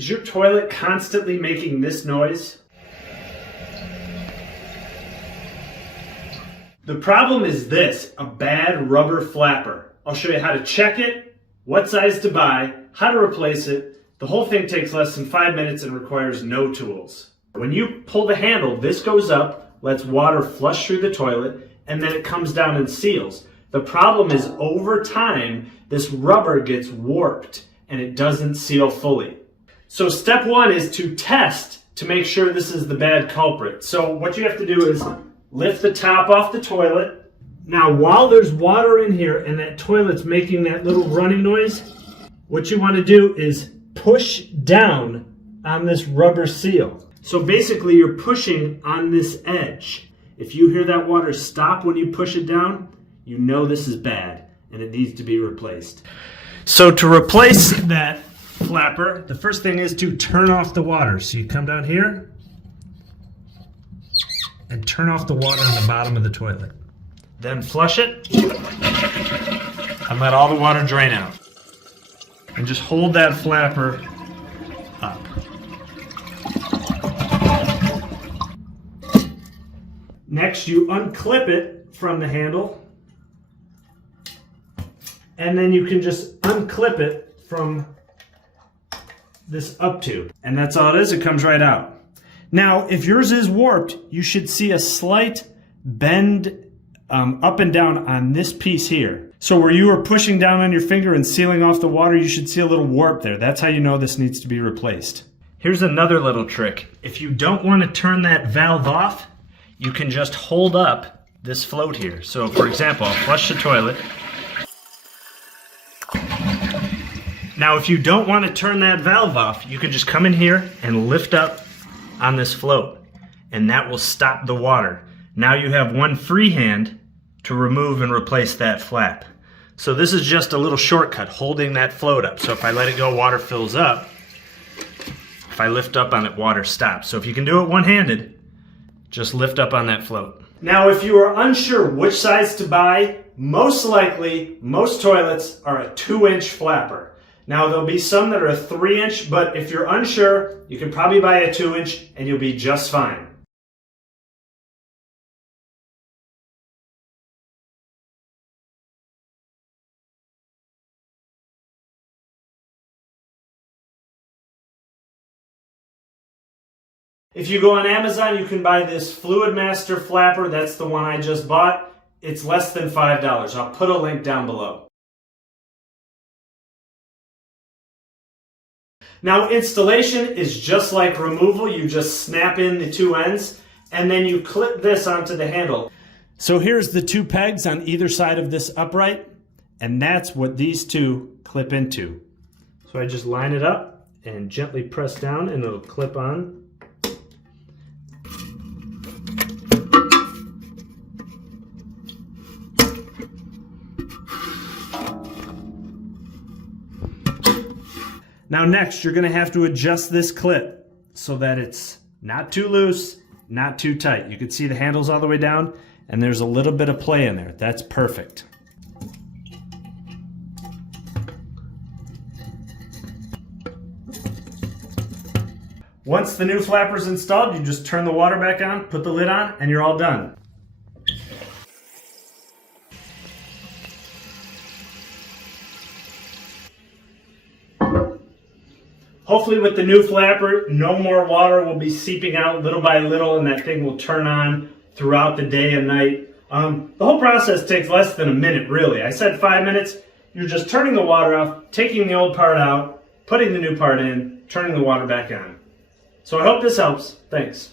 Is your toilet constantly making this noise? The problem is this, a bad rubber flapper. I'll show you how to check it, what size to buy, how to replace it. The whole thing takes less than 5 minutes and requires no tools. When you pull the handle, this goes up, lets water flush through the toilet, and then it comes down and seals. The problem is over time, this rubber gets warped and it doesn't seal fully. So step one is to test to make sure this is the bad culprit. So what you have to do is lift the top off the toilet. Now while there's water in here and that toilet's making that little running noise, what you want to do is push down on this rubber seal. So basically you're pushing on this edge. If you hear that water stop when you push it down, you know this is bad and it needs to be replaced. So to replace that flapper, the first thing is to turn off the water. So you come down here and turn off the water on the bottom of the toilet. Then flush it and let all the water drain out. And just hold that flapper up. Next, you unclip it from the handle, and then you can just unclip it from this up tube. And that's all it is, it comes right out. Now, if yours is warped, you should see a slight bend up and down on this piece here. So where you were pushing down on your finger and sealing off the water, you should see a little warp there. That's how you know this needs to be replaced. Here's another little trick. If you don't want to turn that valve off, you can just hold up this float here. So for example, I'll flush the toilet. Now if you don't want to turn that valve off, you can just come in here and lift up on this float, and that will stop the water. Now you have one free hand to remove and replace that flap. So this is just a little shortcut, holding that float up. So if I let it go, water fills up. If I lift up on it, water stops. So if you can do it one-handed, just lift up on that float. Now if you are unsure which size to buy, most likely most toilets are a 2-inch flapper. Now there'll be some that are a 3-inch, but if you're unsure, you can probably buy a 2-inch and you'll be just fine. If you go on Amazon, you can buy this Fluid Master flapper. That's the one I just bought. It's less than $5. I'll put a link down below. Now installation is just like removal. You just snap in the 2 ends and then you clip this onto the handle. So here's the 2 pegs on either side of this upright, and that's what these 2 clip into. So I just line it up and gently press down and it'll clip on. Now next, you're going to have to adjust this clip so that it's not too loose, not too tight. You can see the handle's all the way down and there's a little bit of play in there. That's perfect. Once the new flapper's installed, you just turn the water back on, put the lid on, and you're all done. Hopefully with the new flapper, no more water will be seeping out little by little and that thing will turn on throughout the day and night. The whole process takes less than a minute, really. I said 5 minutes. You're just turning the water off, taking the old part out, putting the new part in, turning the water back on. So I hope this helps. Thanks.